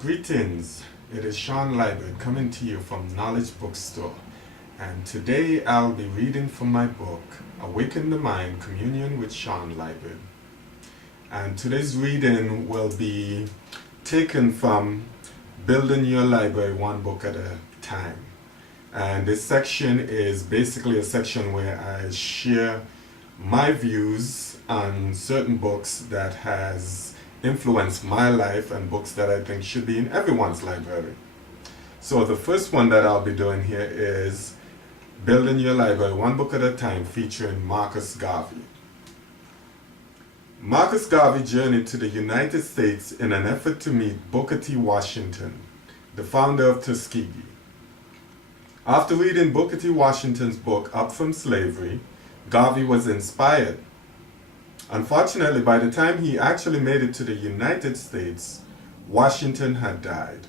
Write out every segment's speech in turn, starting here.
Greetings, it is Sean Liburd coming to you from Knowledge Bookstore, and today I'll be reading from my book, Awaken the Mind, Communion with Sean Liburd. And today's reading will be taken from Building Your Library One Book at a Time. And this section is basically a section where I share my views on certain books that has influenced my life and books that I think should be in everyone's library. So the first one that I'll be doing here is Building Your Library One Book at a Time, featuring Marcus Garvey. Marcus Garvey journeyed to the United States in an effort to meet Booker T. Washington, the founder of Tuskegee. After reading Booker T. Washington's book Up From Slavery, Garvey was inspired. Unfortunately, by the time he actually made it to the United States, Washington had died.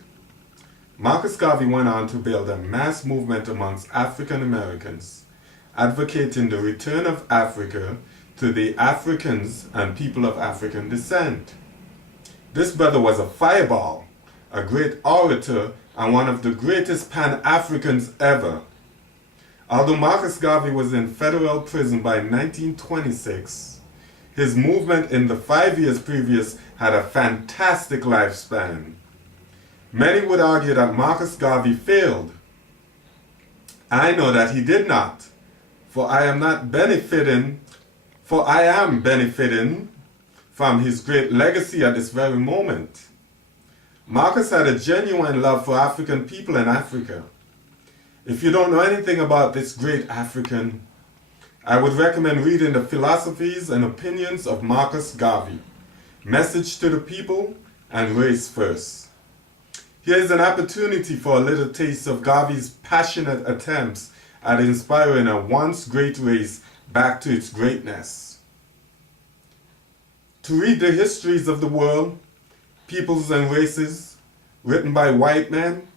Marcus Garvey went on to build a mass movement amongst African Americans, advocating the return of Africa to the Africans and people of African descent. This brother was a fireball, a great orator, and one of the greatest Pan-Africans ever. Although Marcus Garvey was in federal prison by 1926, his movement in the 5 years previous had a fantastic lifespan. Many would argue that Marcus Garvey failed. I know that he did not, for I am benefiting from his great legacy at this very moment. Marcus had a genuine love for African people in Africa. If you don't know anything about this great African, I would recommend reading the philosophies and opinions of Marcus Garvey, Message to the People and Race First. Here is an opportunity for a little taste of Garvey's passionate attempts at inspiring a once great race back to its greatness. To read the histories of the world, peoples and races, written by white men,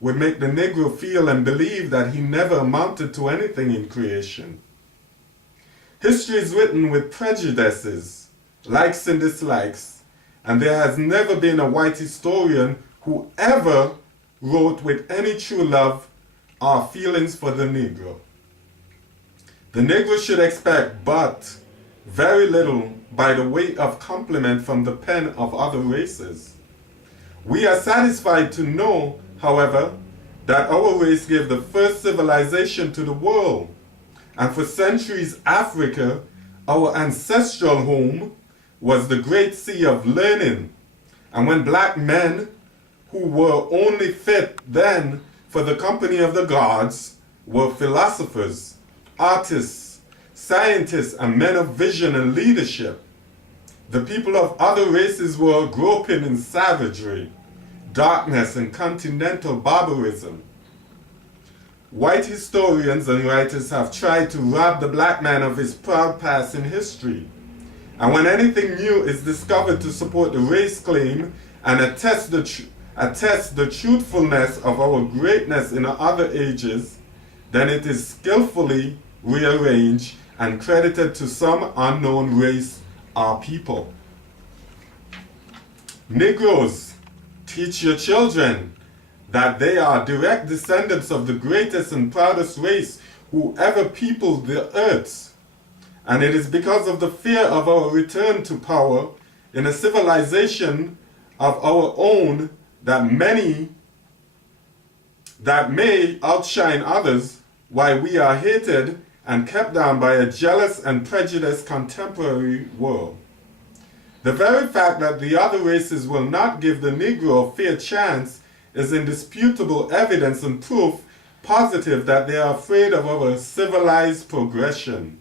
would make the Negro feel and believe that he never amounted to anything in creation. History is written with prejudices, likes and dislikes, and there has never been a white historian who ever wrote with any true love or feelings for the Negro. The Negro should expect but very little by the weight of compliment from the pen of other races. We are satisfied to know, however, that our race gave the first civilization to the world, and for centuries Africa, our ancestral home, was the great sea of learning. And when black men, who were only fit then for the company of the gods, were philosophers, artists, scientists, and men of vision and leadership, the people of other races were groping in savagery, darkness, and continental barbarism. White historians and writers have tried to rob the black man of his proud past in history. And when anything new is discovered to support the race claim and attest the truthfulness of our greatness in other ages, then it is skillfully rearranged and credited to some unknown race or people. Negroes, teach your children that they are direct descendants of the greatest and proudest race who ever peopled the earth. And it is because of the fear of our return to power in a civilization of our own that may outshine others, why we are hated and kept down by a jealous and prejudiced contemporary world. The very fact that the other races will not give the Negro a fair chance is indisputable evidence and proof positive that they are afraid of our civilized progression.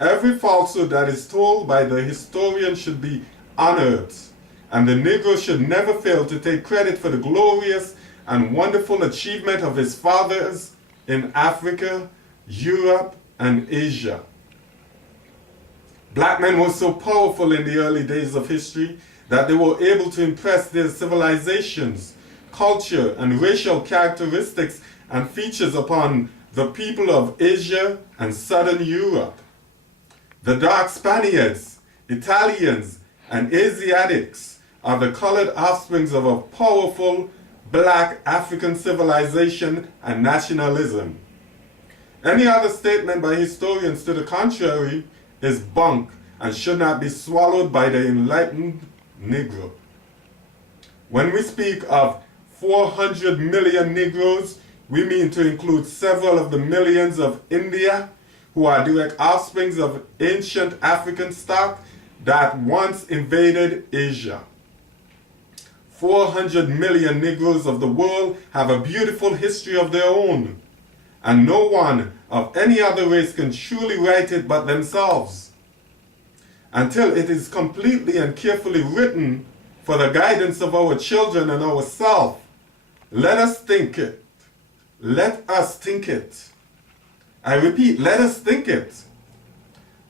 Every falsehood that is told by the historian should be unearthed, and the Negro should never fail to take credit for the glorious and wonderful achievement of his fathers in Africa, Europe, and Asia. Black men were so powerful in the early days of history that they were able to impress their civilizations, culture, and racial characteristics and features upon the people of Asia and Southern Europe. The dark Spaniards, Italians, and Asiatics are the colored offsprings of a powerful black African civilization and nationalism. Any other statement by historians to the contrary is bunk and should not be swallowed by the enlightened Negro. When we speak of 400 million Negroes, we mean to include several of the millions of India who are direct offsprings of ancient African stock that once invaded Asia. 400 million Negroes of the world have a beautiful history of their own, and no one of any other race can truly write it but themselves. Until it is completely and carefully written for the guidance of our children and ourselves, let us think it. Let us think it. I repeat, let us think it.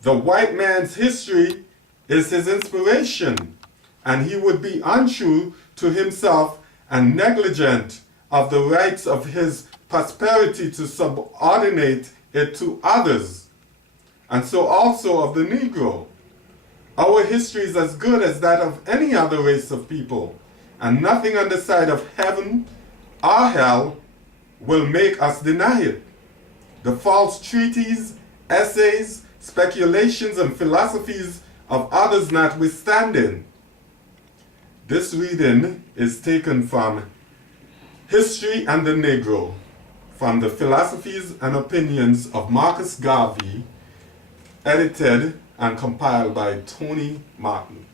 The white man's history is his inspiration, and he would be untrue to himself and negligent of the rights of his prosperity to subordinate it to others, and so also of the Negro. Our history is as good as that of any other race of people, and nothing on the side of heaven or hell will make us deny it. The false treaties, essays, speculations, and philosophies of others notwithstanding. This reading is taken from History and the Negro, from the Philosophies and Opinions of Marcus Garvey, edited and compiled by Tony Martin.